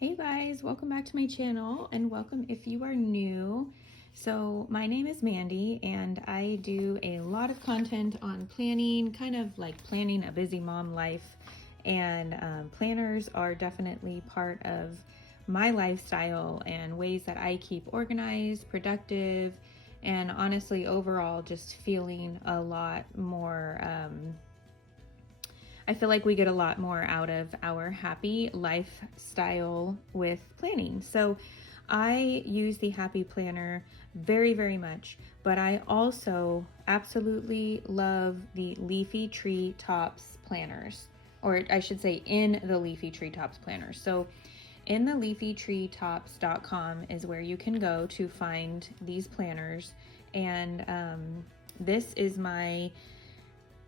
Hey guys, welcome back to my channel and welcome if you are new. So my name is Mandy and I do a lot of content on planning, kind of like planning a busy mom life, and planners are definitely part of my lifestyle and ways that I keep organized, productive, and honestly overall just feeling a lot more I feel like we get a lot more out of our happy lifestyle with planning. So I use the Happy Planner very, very much, but I also absolutely love the Leafy Tree Tops planners, or I should say in the Leafy Tree Tops planners. So in the leafytreetops.com is where you can go to find these planners. And this is my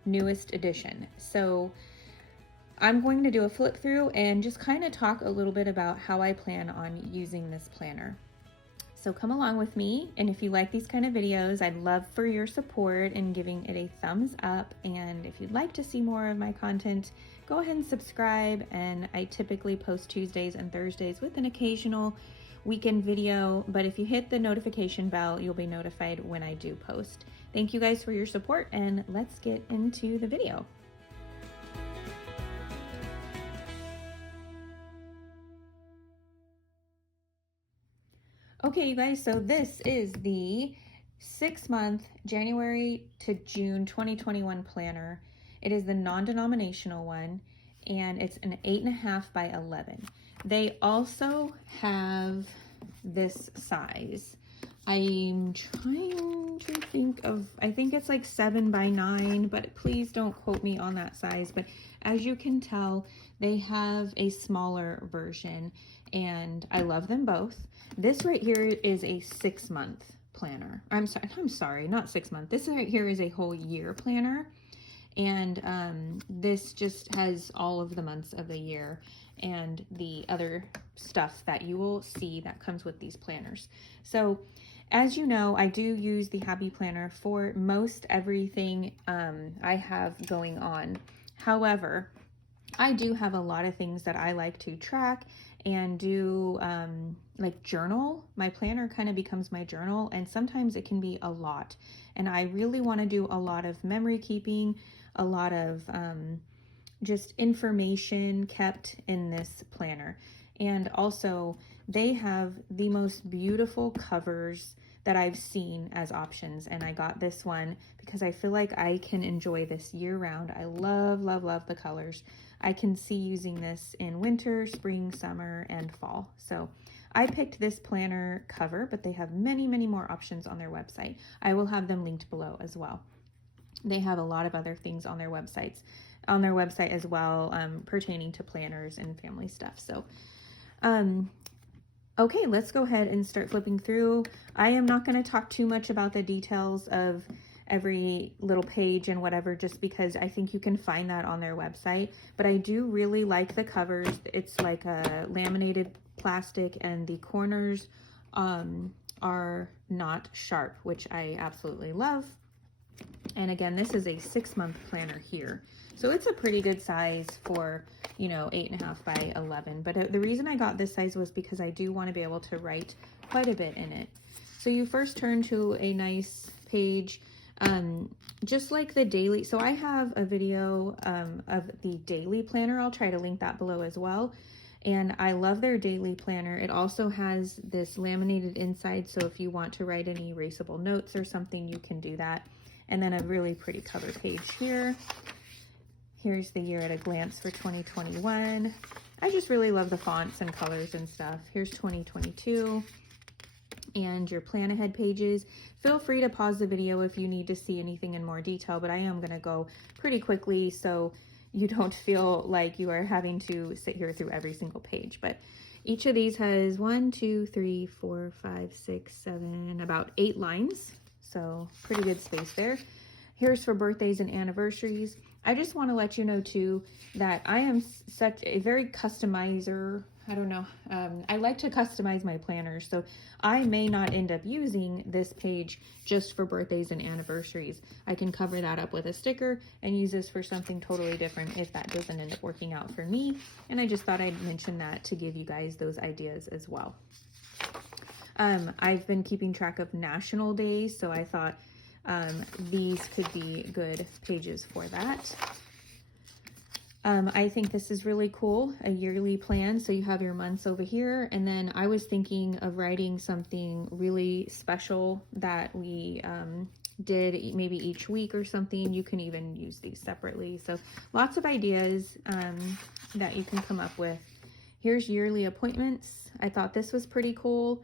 newest edition. So I'm going to do a flip through and just kind of talk a little bit about how I plan on using this planner. So come along with me, and if you like these kind of videos, I'd love for your support in giving it a thumbs up. And if you'd like to see more of my content, go ahead and subscribe. And I typically post Tuesdays and Thursdays with an occasional weekend video, but if you hit the notification bell, you'll be notified when I do post. Thank you guys for your support, and let's get into the video. Okay, you guys, so this is the 6-month January to June 2021 planner. It is the non-denominational one, and it's an 8.5 by 11. They also have this size. I'm trying to think of, I think it's like 7 by 9, but please don't quote me on that size. But as you can tell, they have a smaller version, and I love them both. This right here is a 6-month planner. I'm sorry, not 6 month. This right here is a whole year planner. And this just has all of the months of the year and the other stuff that you will see that comes with these planners. So as you know, I do use the Happy Planner for most everything I have going on. However, I do have a lot of things that I like to track and do, like journal. My planner kind of becomes my journal, and sometimes it can be a lot. And I really want to do a lot of memory keeping, a lot of just information kept in this planner. And also, they have the most beautiful covers that I've seen as options, and I got this one because I feel like I can enjoy this year round. I love, love, love the colors. I can see using this in winter, spring, summer, and fall. So I picked this planner cover, but they have many, many more options on their website. I will have them linked below as well. They have a lot of other things on their website as well, pertaining to planners and family stuff. So okay, let's go ahead and start flipping through. I am not going to talk too much about the details of every little page and whatever, just because I think you can find that on their website. But I do really like the covers. It's like a laminated plastic, and the corners are not sharp, which I absolutely love. And again, this is a 6-month planner here. So it's a pretty good size for, 8.5 by 11. But the reason I got this size was because I do want to be able to write quite a bit in it. So you first turn to a nice page, just like the daily. So I have a video of the daily planner. I'll try to link that below as well. And I love their daily planner. It also has this laminated inside, so if you want to write any erasable notes or something, you can do that. And then a really pretty cover page here. Here's the year at a glance for 2021. I just really love the fonts and colors and stuff. Here's 2022 and your plan ahead pages. Feel free to pause the video if you need to see anything in more detail, but I am going to go pretty quickly so you don't feel like you are having to sit here through every single page. But each of these has 1, 2, 3, 4, 5, 6, 7, about 8 lines. So pretty good space there. Here's for birthdays and anniversaries. I just want to let you know too that I am such a very customizer. I don't know. I like to customize my planners, so I may not end up using this page just for birthdays and anniversaries. I can cover that up with a sticker and use this for something totally different if that doesn't end up working out for me. And I just thought I'd mention that to give you guys those ideas as well. I've been keeping track of national days, so I thought these could be good pages for that. I think this is really cool, a yearly plan. So you have your months over here. And then I was thinking of writing something really special that we did maybe each week or something. You can even use these separately. So lots of ideas that you can come up with. Here's yearly appointments. I thought this was pretty cool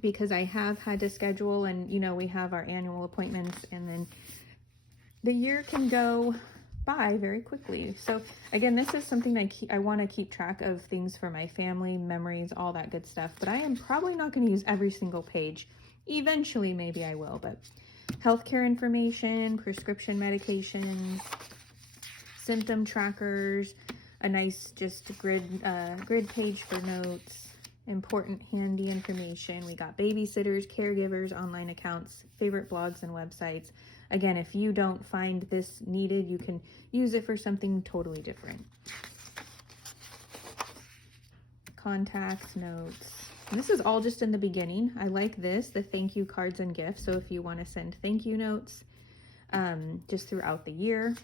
because I have had to schedule, and you know, we have our annual appointments, and then the year can go by very quickly. So again, this is something I want to keep track of things for my family, memories, all that good stuff, but I am probably not going to use every single page. Eventually, maybe I will, but healthcare information, prescription medications, symptom trackers, a nice just grid page for notes, important handy information. We got babysitters, caregivers, online accounts, favorite blogs and websites. Again, if you don't find this needed, you can use it for something totally different. Contacts, notes. And this is all just in the beginning. I like this, the thank you cards and gifts. So if you want to send thank you notes just throughout the year.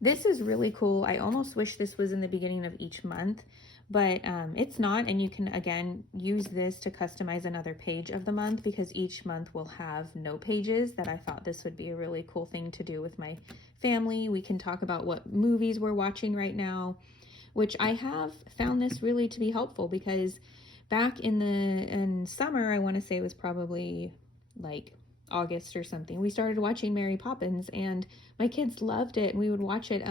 This is really cool. I almost wish this was in the beginning of each month, but it's not, and you can again use this to customize another page of the month, because each month will have note pages that I thought this would be a really cool thing to do with my family. We can talk about what movies we're watching right now, which I have found this really to be helpful, because back in summer, I want to say it was probably like August or something, we started watching Mary Poppins, and my kids loved it, and we would watch it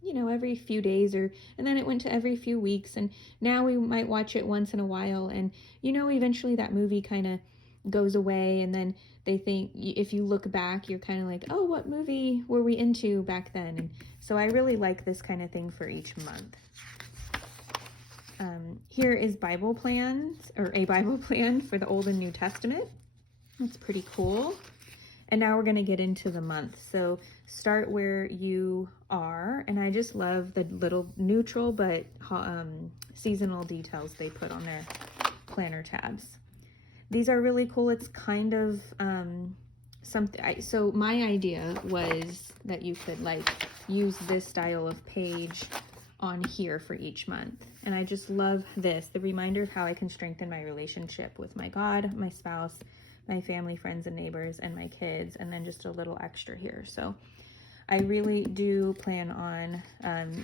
you know, every few days, and then it went to every few weeks, and now we might watch it once in a while, and you know, eventually that movie kind of goes away, and then they think, if you look back, you're kind of like, oh, what movie were we into back then? And so I really like this kind of thing for each month. Here is Bible plans, or a Bible plan for the Old and New Testament. That's pretty cool. And now we're going to get into the month. So start where you are. And I just love the little neutral but seasonal details they put on their planner tabs. These are really cool. It's kind of something. So my idea was that you could like use this style of page on here for each month. And I just love this, the reminder of how I can strengthen my relationship with my God, my spouse, my family, friends, and neighbors, and my kids, and then just a little extra here. So I really do plan on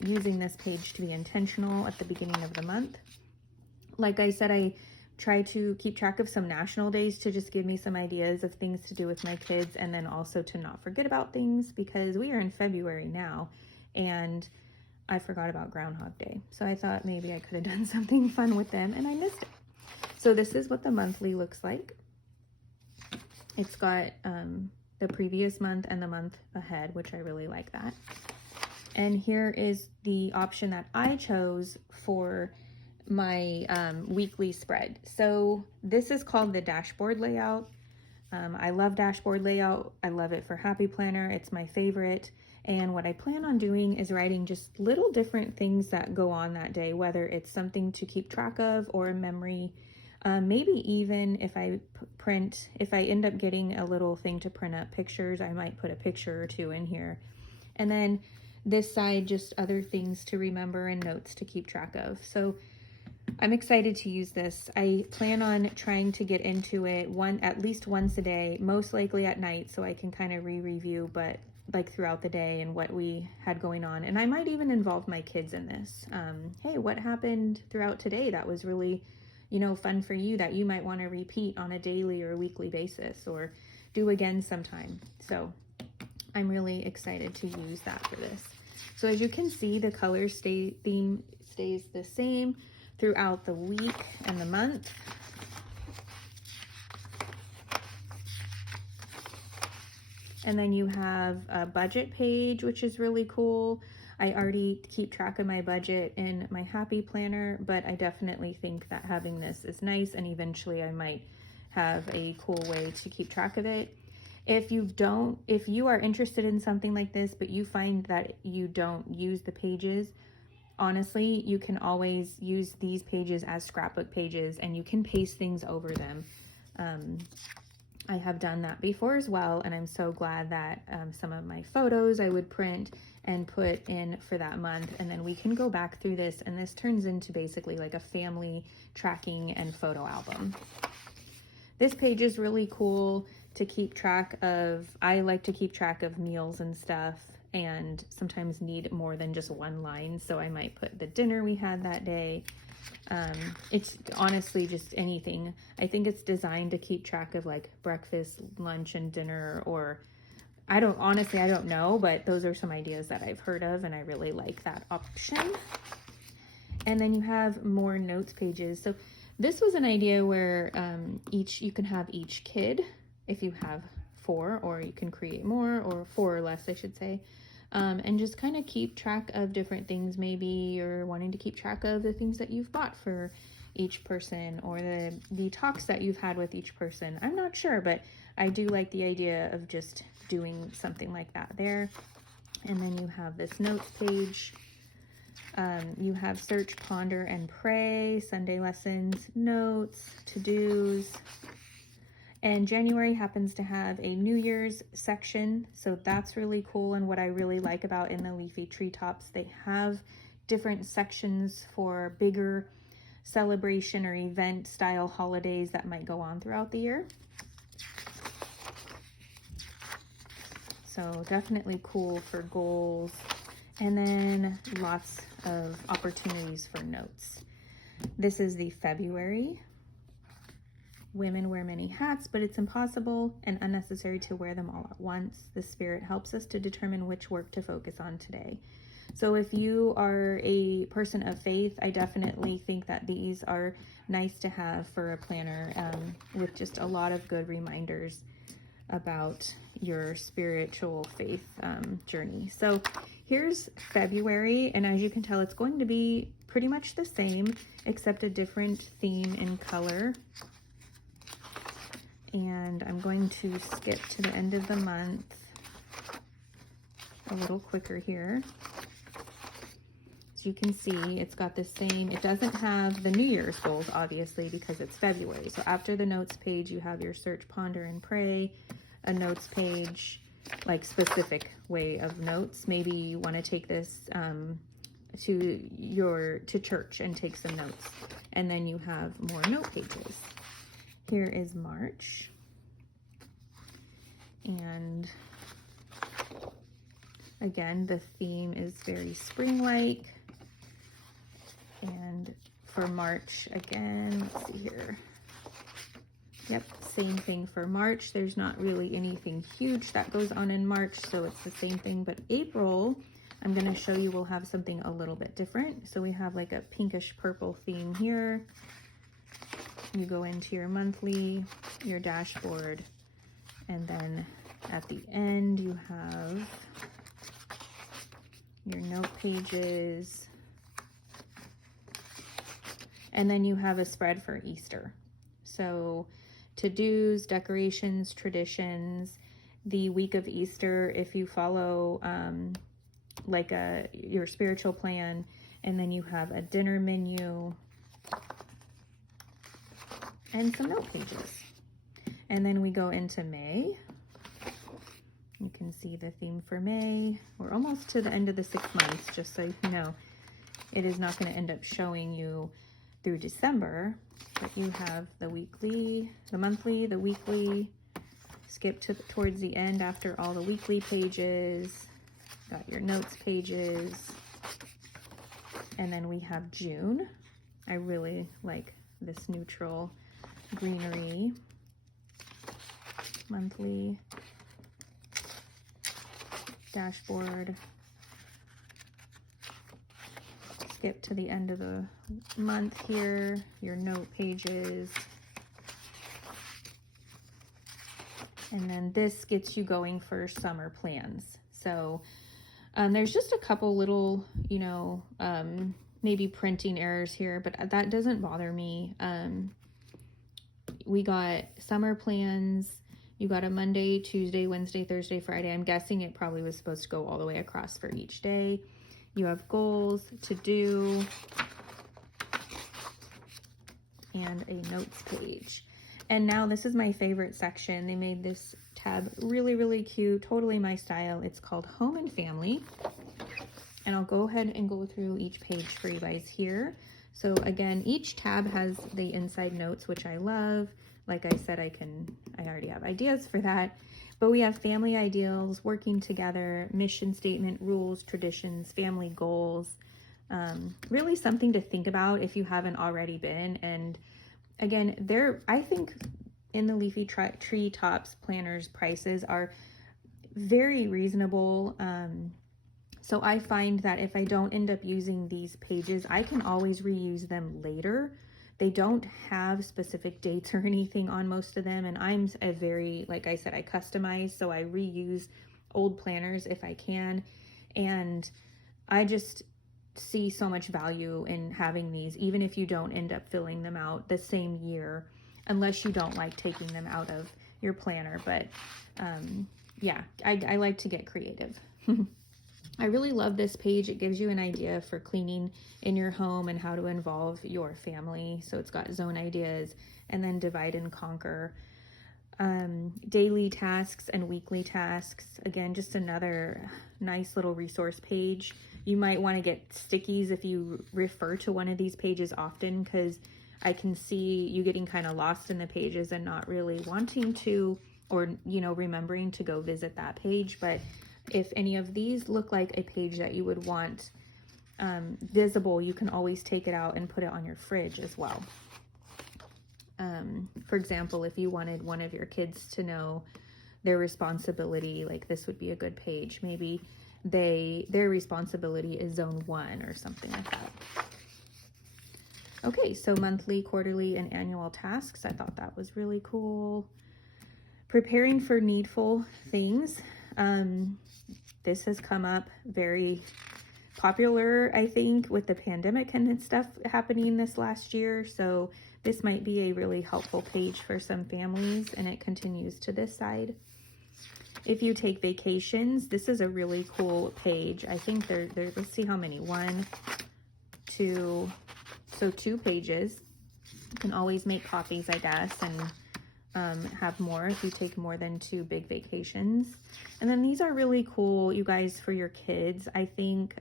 using this page to be intentional at the beginning of the month. Like I said, I try to keep track of some national days to just give me some ideas of things to do with my kids, and then also to not forget about things, because we are in February now, and I forgot about Groundhog Day. So I thought maybe I could have done something fun with them, and I missed it. So this is what the monthly looks like. It's got the previous month and the month ahead, which I really like that. And here is the option that I chose for my weekly spread. So this is called the dashboard layout. I love dashboard layout. I love it for Happy Planner. It's my favorite. And what I plan on doing is writing just little different things that go on that day, whether it's something to keep track of or a memory. Maybe even if I end up getting a little thing to print up pictures, I might put a picture or two in here. And then this side, just other things to remember and notes to keep track of. So I'm excited to use this. I plan on trying to get into it at least once a day, most likely at night, so I can kind of re-review, but like throughout the day and what we had going on. And I might even involve my kids in this. Hey, what happened throughout today that was really, you know, fun for you that you might want to repeat on a daily or weekly basis or do again sometime. So I'm really excited to use that for this. So as you can see, the color theme stays the same throughout the week and the month. And then you have a budget page, which is really cool. I already keep track of my budget in my Happy Planner, but I definitely think that having this is nice, and eventually I might have a cool way to keep track of it. If you are interested in something like this, but you find that you don't use the pages, honestly, you can always use these pages as scrapbook pages, and you can paste things over them. I have done that before as well, and I'm so glad that some of my photos I would print and put in for that month, and then we can go back through this, and this turns into basically like a family tracking and photo album. This page is really cool to keep track of. I like to keep track of meals and stuff, and sometimes need more than just one line, so I might put the dinner we had that day. It's honestly just anything. I think it's designed to keep track of like breakfast, lunch, and dinner, or I don't know, but those are some ideas that I've heard of, and I really like that option. And then you have more notes pages. So this was an idea where you can have each kid, if you have 4, or you can create more, or 4 or less, I should say. And just kind of keep track of different things. Maybe you're wanting to keep track of the things that you've bought for each person, or the talks that you've had with each person. I'm not sure, but I do like the idea of just doing something like that there. And then you have this notes page. You have search, ponder, and pray, Sunday lessons, notes, to-dos. And January happens to have a New Year's section, so that's really cool. And what I really like about in the Leafy Treetops, they have different sections for bigger celebration or event style holidays that might go on throughout the year. So definitely cool for goals. And then lots of opportunities for notes. This is the February. Women wear many hats, but it's impossible and unnecessary to wear them all at once. The Spirit helps us to determine which work to focus on today. So if you are a person of faith, I definitely think that these are nice to have for a planner, with just a lot of good reminders about your spiritual faith journey. So here's February, and as you can tell, it's going to be pretty much the same, except a different theme and color. And I'm going to skip to the end of the month a little quicker here. As you can see, it's got the same, it doesn't have the New Year's goals, obviously, because it's February. So after the notes page, you have your search, ponder, and pray, a notes page, like specific way of notes. Maybe you want to take this to church and take some notes. And then you have more note pages. Here is March, and again, the theme is very spring-like. And for March, again, let's see here. Yep, same thing for March. There's not really anything huge that goes on in March, so it's the same thing. But April, I'm going to show you, we'll have something a little bit different. So we have like a pinkish purple theme here. You go into your monthly, your dashboard, and then at the end you have your note pages, and then you have a spread for Easter. So to-dos, decorations, traditions, the week of Easter, if you follow like your spiritual plan, and then you have a dinner menu, and some note pages. And then we go into May. You can see the theme for May. We're almost to the end of the 6 months, just so you know. It is not going to end up showing you through December, but you have the weekly, the monthly, the weekly. Skip towards the end after all the weekly pages. Got your notes pages. And then we have June. I really like this neutral greenery. Monthly, dashboard. Skip to the end of the month here, your note pages. And then this gets you going for summer plans. So there's just a couple little, you know, maybe printing errors here, but that doesn't bother me. We got summer plans. You got a Monday, Tuesday, Wednesday, Thursday, Friday. I'm guessing it probably was supposed to go all the way across for each day. You have goals to do and a notes page. And now this is my favorite section. They made this tab really, really cute, totally my style. It's called Home and Family. And I'll go ahead and go through each page for you guys here. So again, each tab has the inside notes, which I love. Like I said, I already have ideas for that. But we have family ideals, working together, mission statement, rules, traditions, family goals. Really something to think about if you haven't already been. And again, I think in the Leafy Tree Tops planners, prices are very reasonable. So I find that if I don't end up using these pages, I can always reuse them later. They don't have specific dates or anything on most of them. And I'm like I said, I customize, so I reuse old planners if I can. And I just see so much value in having these, even if you don't end up filling them out the same year, unless you don't like taking them out of your planner. But yeah, I like to get creative. I really love this page. It gives you an idea for cleaning in your home and how to involve your family. So it's got zone ideas and then divide and conquer. Daily tasks and weekly tasks. Again, just another nice little resource page. You might want to get stickies if you refer to one of these pages often, because I can see you getting kind of lost in the pages and not really wanting to, or, you know, remembering to go visit that page. But if any of these look like a page that you would want visible, you can always take it out and put it on your fridge as well. For example, if you wanted one of your kids to know their responsibility, like this would be a good page. Maybe their responsibility is zone 1 or something like that. Okay, so monthly, quarterly, and annual tasks. I thought that was really cool. Preparing for needful things. This has come up very popular, I think, with the pandemic and stuff happening this last year. So this might be a really helpful page for some families, and it continues to this side. If you take vacations, this is a really cool page. I think let's see how many. 1, 2, so 2 pages. You can always make copies, I guess, and have more if you take more than 2 big vacations. And then these are really cool, you guys, for your kids. I think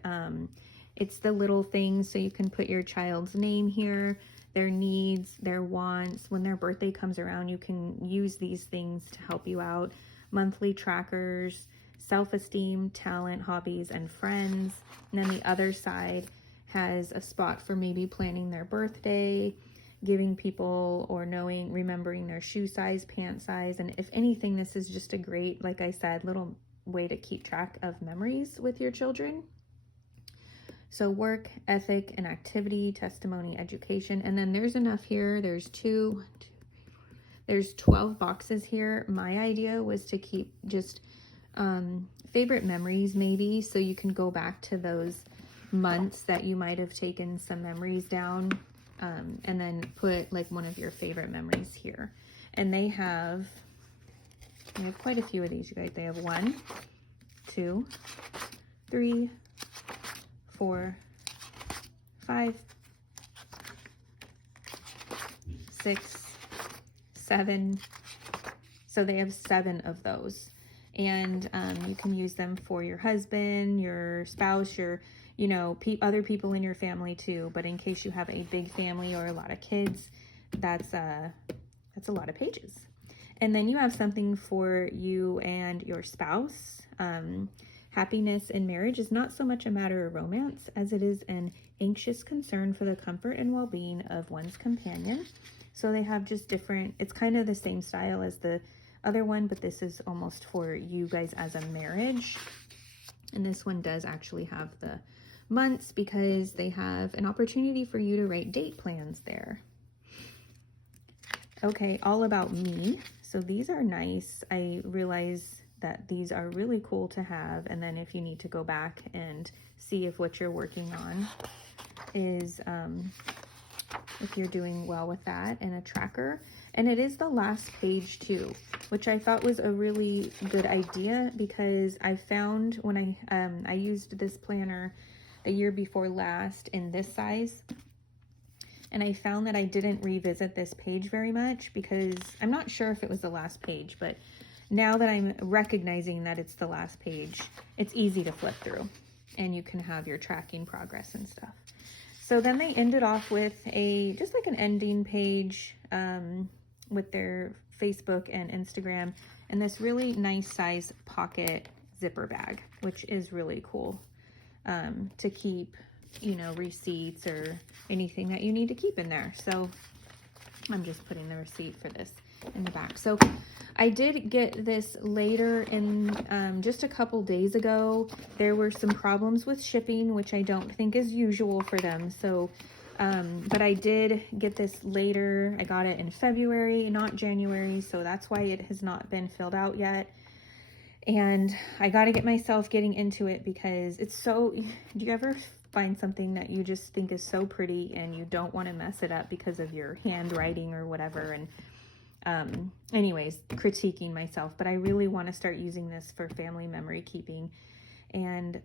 it's the little things, so you can put your child's name here, their needs, their wants. When their birthday comes around, you can use these things to help you out. Monthly trackers, self-esteem, talent, hobbies, and friends. And then the other side has a spot for maybe planning their birthday, giving people or remembering their shoe size, pant size. And if anything, this is just a great, like I said, little way to keep track of memories with your children. So work, ethic, and activity, testimony, education. And then there's enough here. There's 12 boxes here. My idea was to keep just favorite memories maybe, so you can go back to those months that you might have taken some memories down. And then put like one of your favorite memories here. And they have quite a few of these, you guys. They have 1, 2, 3, 4, 5, 6, 7. So they have 7 of those. And you can use them for your husband, your spouse, your other people in your family too. But in case you have a big family or a lot of kids, that's a lot of pages. And then you have something for you and your spouse. Happiness in marriage is not so much a matter of romance as it is an anxious concern for the comfort and well-being of one's companion. So they have just different, it's kind of the same style as the other one, but this is almost for you guys as a marriage. And this one does actually have the months because they have an opportunity for you to write date plans there. Okay, all about me. So these are nice. I realize that these are really cool to have. And then if you need to go back and see if what you're working on is, if you're doing well with that, and a tracker. And it is the last page too, which I thought was a really good idea, because I found when I used this planner the year before last in this size, and I found that I didn't revisit this page very much, because I'm not sure if it was the last page, but now that I'm recognizing that it's the last page, it's easy to flip through and you can have your tracking progress and stuff. So then they ended off with just like an ending page with their Facebook and Instagram, and this really nice size pocket zipper bag, which is really cool to keep, you know, receipts or anything that you need to keep in there. So I'm just putting the receipt for this in the back. So I did get this later in, just a couple days ago. There were some problems with shipping, which I don't think is usual for them. So, but I did get this later. I got it in February, not January. So that's why it has not been filled out yet. And I got to get myself getting into it, because it's so, do you ever find something that you just think is so pretty and you don't want to mess it up because of your handwriting or whatever? And anyways, critiquing myself, but I really want to start using this for family memory keeping. And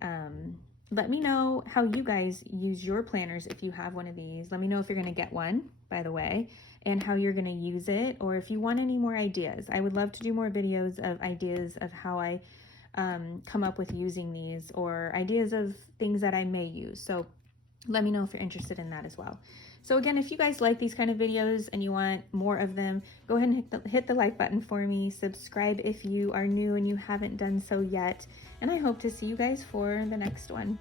let me know how you guys use your planners if you have one of these. Let me know if you're going to get one, by the way, and how you're going to use it, or if you want any more ideas. I would love to do more videos of ideas of how I come up with using these, or ideas of things that I may use. So let me know if you're interested in that as well. So again, if you guys like these kind of videos and you want more of them, go ahead and hit the like button for me. Subscribe if you are new and you haven't done so yet. And I hope to see you guys for the next one.